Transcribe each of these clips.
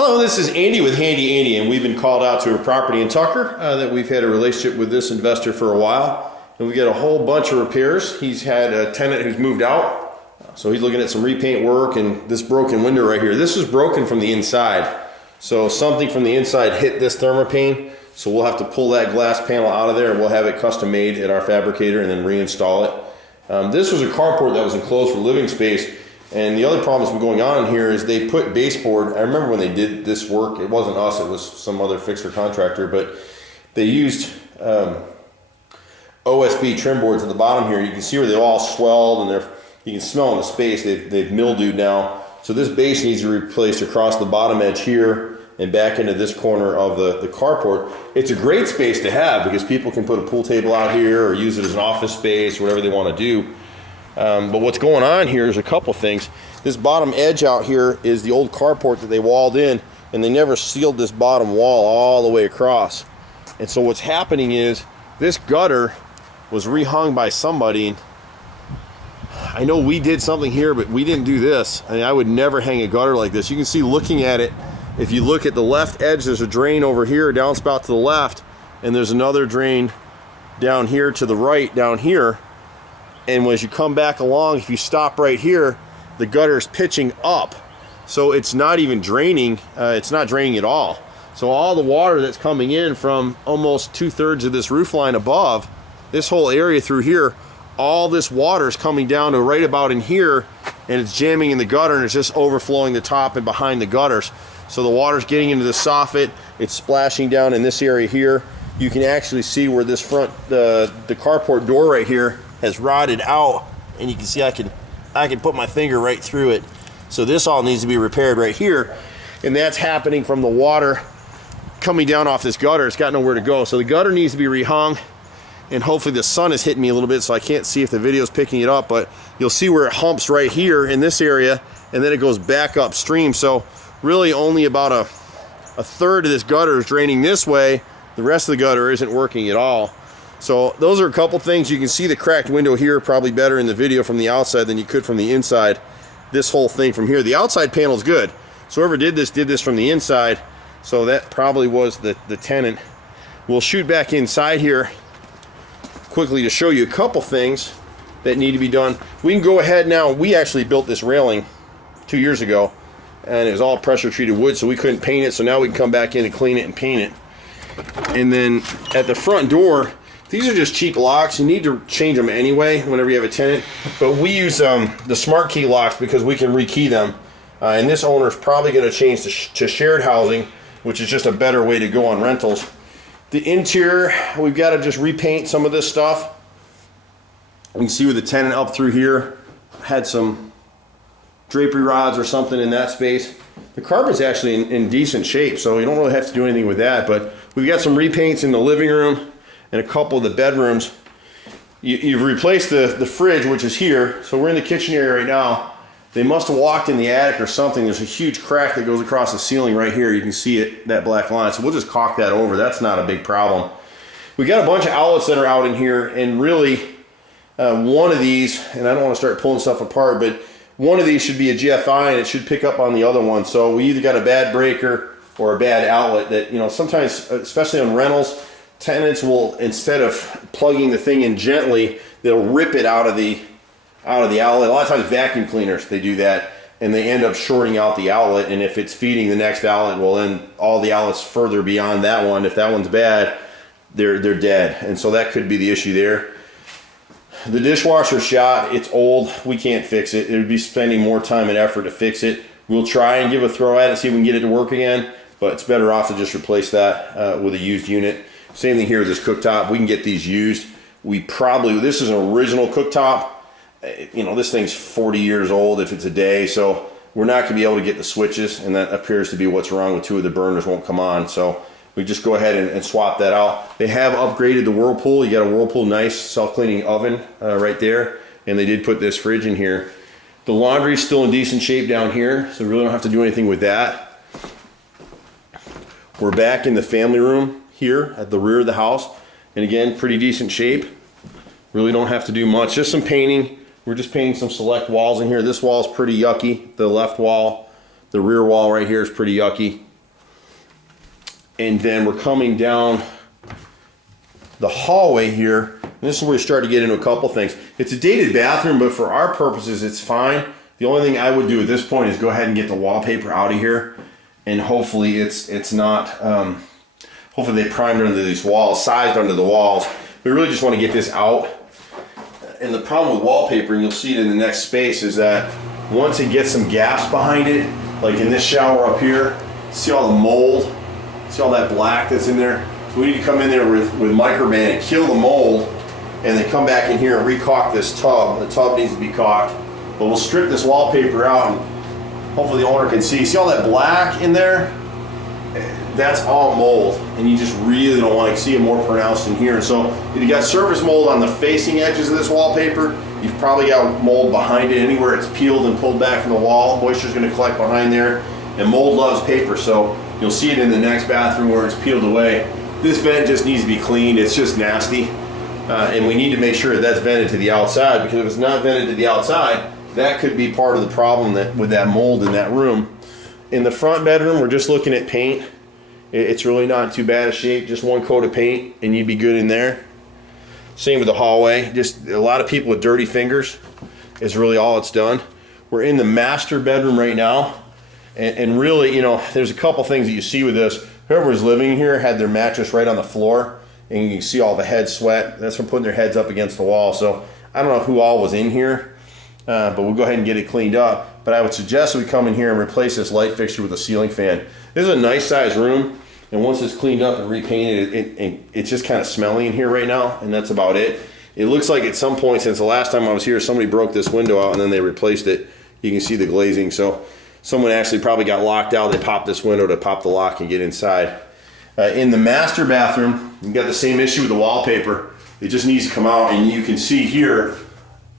Hello, this is Andy with Handy Andy, and we've been called out to a property in Tucker that we've had a relationship with this investor for a while, and we got a whole bunch of repairs. He's had a tenant who's moved out, so he's looking at some repaint work and this broken window right here. This is broken from the inside, so something from the inside hit this thermopane, so we'll have to pull that glass panel out of there and we'll have it custom made at our fabricator and then reinstall it. This was a carport that was enclosed for living space. And the other problem that's been going on here is they put baseboard. I remember when they did this work, it wasn't us, it was some other fixer contractor, but they used OSB trim boards at the bottom here. You can see where they're all swelled and you can smell in the space, they've mildewed now. So this base needs to be replaced across the bottom edge here and back into this corner of the carport. It's a great space to have because people can put a pool table out here or use it as an office space, whatever they want to do. But what's going on here is a couple things. This bottom edge out here is the old carport that they walled in, and they never sealed this bottom wall all the way across. And so what's happening is this gutter was rehung by somebody. I know we did something here, but we didn't do this. I mean, I would never hang a gutter like this. You can see looking at it, if you look at the left edge, there's a drain over here, downspout to the left, and there's another drain down here to the right, down here. And as you come back along, if you stop right here, the gutter is pitching up. So it's not even draining, it's not draining at all. So all the water that's coming in from almost 2/3 of this roof line above, this whole area through here, all this water is coming down to right about in here, and it's jamming in the gutter, and it's just overflowing the top and behind the gutters. So the water's getting into the soffit, it's splashing down in this area here. You can actually see where this front, the carport door right here, has rotted out, and you can see I can put my finger right through it. So this all needs to be repaired right here, and that's happening from the water coming down off this gutter. It's got nowhere to go, so the gutter needs to be rehung, and hopefully the sun is hitting me a little bit so I can't see if the video is picking it up, but you'll see where it humps right here in this area, and then it goes back upstream. So really only about a third of this gutter is draining this way. The rest of the gutter isn't working at all. So those are a couple things. You can see the cracked window here probably better in the video from the outside than you could from the inside. This whole thing from here, the outside panel is good. So whoever did this from the inside. So that probably was the tenant. We'll shoot back inside here quickly to show you a couple things that need to be done. We can go ahead now. We actually built this railing 2 years ago, and it was all pressure treated wood, so we couldn't paint it. So now we can come back in and clean it and paint it. And then at the front door, these are just cheap locks. You need to change them anyway whenever you have a tenant. But we use the smart key locks because we can rekey them. And this owner is probably going to change to shared housing, which is just a better way to go on rentals. The interior, we've got to just repaint some of this stuff. You can see where the tenant up through here had some drapery rods or something in that space. The carpet's actually in decent shape, so you don't really have to do anything with that. But we've got some repaints in the living room and a couple of the bedrooms. You've replaced the fridge, which is here. So we're in the kitchen area right now. They must have walked in the attic or something. There's a huge crack that goes across the ceiling right here. You can see it, that black line. So we'll just caulk that over. That's not a big problem. We got a bunch of outlets that are out in here, and really one of these, and I don't want to start pulling stuff apart, but one of these should be a GFI and it should pick up on the other one. So we either got a bad breaker or a bad outlet that, you know, sometimes, especially on rentals, tenants will, instead of plugging the thing in gently, they'll rip it out of the outlet. A lot of times vacuum cleaners, they do that, and they end up shorting out the outlet, and if it's feeding the next outlet, well then all the outlets further beyond that one, if that one's bad, they're dead. And so that could be the issue there. The dishwasher shot, it's old, we can't fix it. It would be spending more time and effort to fix it. We'll try and give a throw at it, see if we can get it to work again, but it's better off to just replace that with a used unit. Same thing here with this cooktop. We can get these used. This is an original cooktop. You know, this thing's 40 years old if it's a day, so we're not going to be able to get the switches, and that appears to be what's wrong with 2 of the burners won't come on. So we just go ahead and swap that out. They have upgraded the Whirlpool. You got a Whirlpool nice self-cleaning oven right there, and they did put this fridge in here. The laundry is still in decent shape down here, so we really don't have to do anything with that. We're back in the family room here at the rear of the house, and again, pretty decent shape. Really don't have to do much, just some painting. We're just painting some select walls in here. This wall is pretty yucky, the left wall. The rear wall right here is pretty yucky. And then we're coming down the hallway here. And this is where we start to get into a couple things. It's a dated bathroom, but for our purposes, it's fine. The only thing I would do at this point is go ahead and get the wallpaper out of here. And hopefully it's not, hopefully they primed under these walls, sized under the walls. We really just want to get this out. And the problem with wallpaper, and you'll see it in the next space, is that once it gets some gaps behind it, like in this shower up here, see all the mold? See all that black that's in there? So we need to come in there with Microban and kill the mold, and then come back in here and recaulk this tub. The tub needs to be caulked. But we'll strip this wallpaper out, and hopefully the owner can see. See all that black in there? That's all mold, and you just really don't want to see it more pronounced in here. So if you got surface mold on the facing edges of this wallpaper, you've probably got mold behind it. Anywhere it's peeled and pulled back from the wall, moisture's going to collect behind there, and mold loves paper, so you'll see it in the next bathroom where it's peeled away. This vent just needs to be cleaned. It's just nasty, and we need to make sure that's vented to the outside, because if it's not vented to the outside, that could be part of the problem with that mold in that room. In the front bedroom, we're just looking at paint. It's really not too bad a shape, just one coat of paint and you'd be good in there. Same with the hallway. Just a lot of people with dirty fingers is really all it's done. We're in the master bedroom right now, and really, you know, there's a couple things that you see with this. Whoever's living here had their mattress right on the floor, and you can see all the head sweat. That's from putting their heads up against the wall. So I don't know who all was in here, but we'll go ahead and get it cleaned up. But I would suggest we come in here and replace this light fixture with a ceiling fan. This is a nice size room, and once it's cleaned up and repainted, it's just kind of smelly in here right now, and that's about it. It looks like at some point since the last time I was here, somebody broke this window out and then they replaced it. You can see the glazing, so someone actually probably got locked out. They popped this window to pop the lock and get inside. In the master bathroom, you got the same issue with the wallpaper. It just needs to come out, and you can see here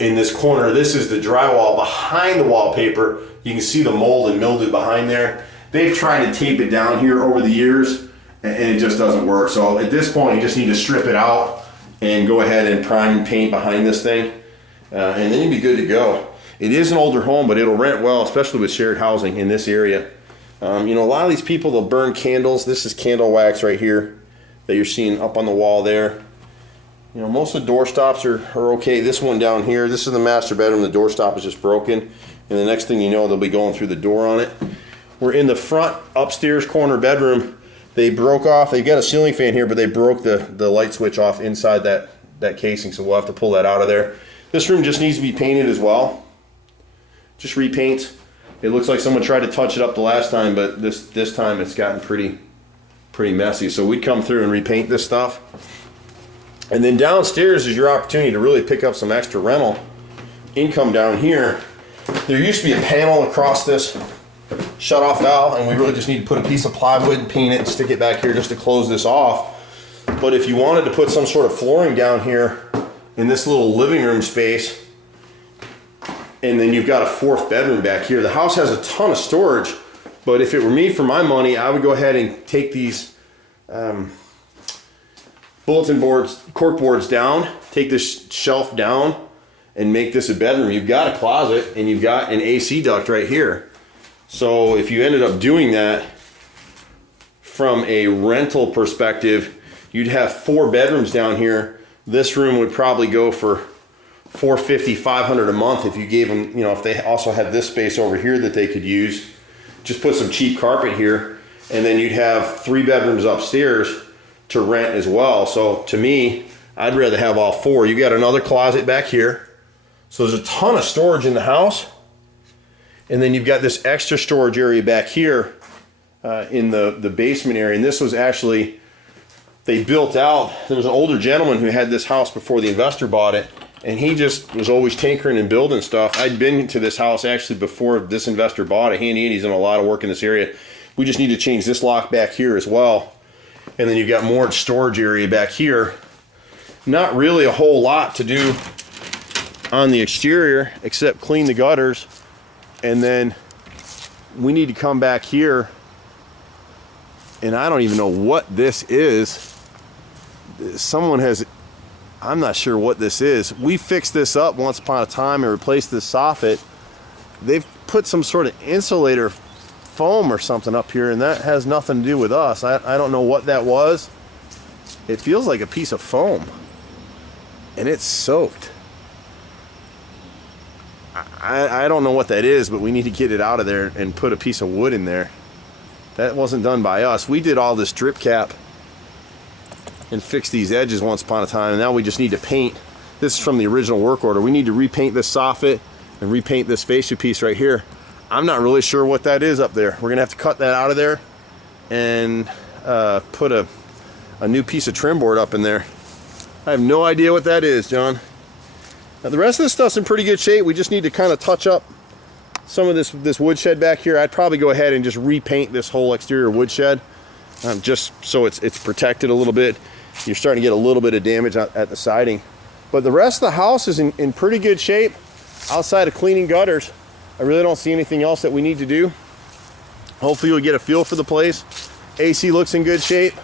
in this corner, this is the drywall behind the wallpaper. You can see the mold and mildew behind there. They've tried to tape it down here over the years, and it just doesn't work. So at this point, you just need to strip it out and go ahead and prime and paint behind this thing, and then you'll be good to go. It is an older home, but it'll rent well, especially with shared housing in this area. You know, a lot of these people, they'll burn candles. This is candle wax right here that you're seeing up on the wall there. You know, most of the door stops are okay. This one down here, this is the master bedroom. The door stop is just broken, and the next thing you know, they'll be going through the door on it. We're in the front upstairs corner bedroom. They broke off, they got a ceiling fan here, but they broke the light switch off inside that casing, so we'll have to pull that out of there. This room just needs to be painted as well. Just repaint. It looks like someone tried to touch it up the last time, but this time it's gotten pretty messy. So we'd come through and repaint this stuff. And then downstairs is your opportunity to really pick up some extra rental income down here. There used to be a panel across this shut-off valve, and we really just need to put a piece of plywood and paint it and stick it back here just to close this off. But if you wanted to put some sort of flooring down here in this little living room space, and then you've got a fourth bedroom back here. The house has a ton of storage, but if it were me for my money, I would go ahead and take these bulletin boards, cork boards down, take this shelf down, and make this a bedroom. You've got a closet, and you've got an AC duct right here. So if you ended up doing that from a rental perspective, you'd have 4 bedrooms down here. This room would probably go for $450, $500 a month if you gave them, you know, if they also had this space over here that they could use. Just put some cheap carpet here, and then you'd have 3 bedrooms upstairs to rent as well. So to me, I'd rather have all 4. You got another closet back here. So there's a ton of storage in the house. And then you've got this extra storage area back here in the basement area. And this was actually, they built out, there was an older gentleman who had this house before the investor bought it. And he just was always tinkering and building stuff. I'd been to this house actually before this investor bought it. Handy Andy's done a lot of work in this area. We just need to change this lock back here as well. And then you've got more storage area back here. Not really a whole lot to do on the exterior except clean the gutters. And then we need to come back here. And I don't even know what this is. Someone has, I'm not sure what this is. We fixed this up once upon a time and replaced this soffit. They've put some sort of insulator foam or something up here, and that has nothing to do with us. I don't know what that was. It feels like a piece of foam, and it's soaked. I don't know what that is, but we need to get it out of there and put a piece of wood in there. That wasn't done by us. We did all this drip cap and fixed these edges once upon a time, and now we just need to paint. This is from the original work order. We need to repaint this soffit and repaint this fascia piece right here. I'm not really sure what that is up there. We're gonna have to cut that out of there and put a new piece of trim board up in there. I have no idea what that is, John. Now the rest of this stuff's in pretty good shape. We just need to kind of touch up some of this woodshed back here. I'd probably go ahead and just repaint this whole exterior woodshed, just so it's protected a little bit. You're starting to get a little bit of damage at the siding. But the rest of the house is in pretty good shape. Outside of cleaning gutters, I really don't see anything else that we need to do. Hopefully you'll get a feel for the place. AC looks in good shape.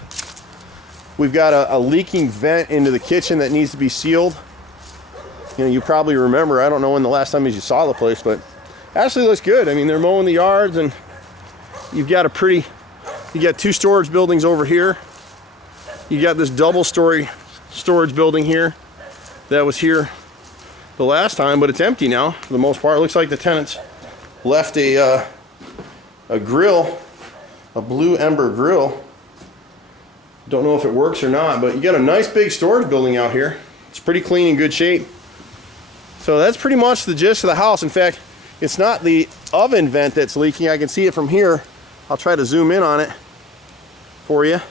We've got a leaking vent into the kitchen that needs to be sealed. You know, you probably remember, I don't know when the last time you saw the place, but actually looks good. I mean, they're mowing the yards, and you've got you got 2 storage buildings over here. You got this double-story storage building here that was here the last time, but it's empty now for the most part. It looks like the tenants left a grill, a Blue Ember grill. Don't know if it works or not, but you got a nice big storage building out here. It's pretty clean and good shape. So that's pretty much the gist of the house. In fact, it's not the oven vent that's leaking. I can see it from here. I'll try to zoom in on it for you.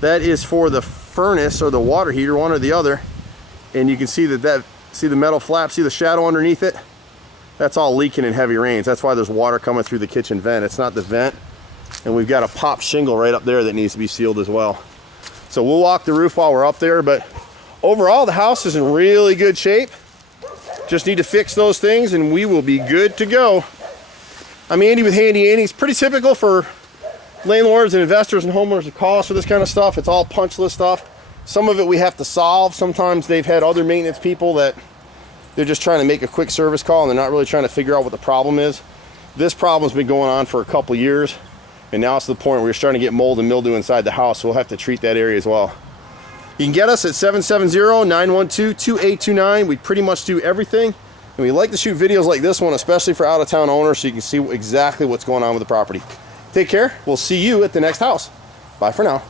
That is for the furnace or the water heater, one or the other. And you can see see the metal flap, see the shadow underneath it? That's all leaking in heavy rains. That's why there's water coming through the kitchen vent. It's not the vent. And we've got a pop shingle right up there that needs to be sealed as well. So we'll walk the roof while we're up there, but overall the house is in really good shape. Just need to fix those things and we will be good to go. I'm Andy with Handy Andy. It's pretty typical for landlords and investors and homeowners to call us for this kind of stuff. It's all punch list stuff. Some of it we have to solve. Sometimes they've had other maintenance people that they're just trying to make a quick service call and they're not really trying to figure out what the problem is. This problem's been going on for a couple years, and now it's to the point where we're starting to get mold and mildew inside the house, so we'll have to treat that area as well. You can get us at 770-912-2829. We pretty much do everything, and we like to shoot videos like this one, especially for out-of-town owners, so you can see exactly what's going on with the property. Take care. We'll see you at the next house. Bye for now.